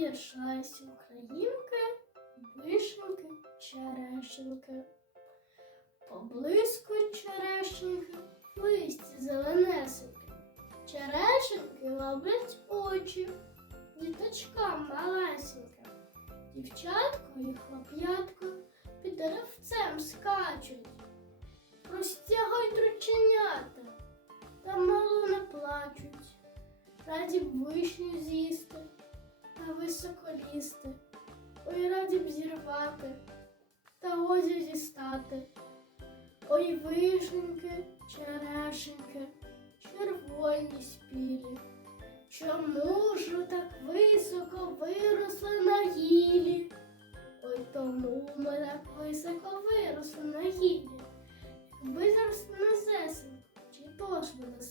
Шайся українки, вишеньки, черешеньки. Поблискують черешеньки, в листі зеленесеньке. Черешеньки ловлять очі, діточкам малесеньким. Дівчатко і хлоп'ятко під деревцем скачуть. Простягають рученята, та мало не плачуть. Раді з'їсти та високо. Ой, раді б зірвати та озі дістати. Ой, вишеньки, черешеньки, червоні спілі. Чому ж так високо виросли на гілі? Ой, тому ми так високо виросли на гілі. Якби зараз на зесеньку, чи то ж ми не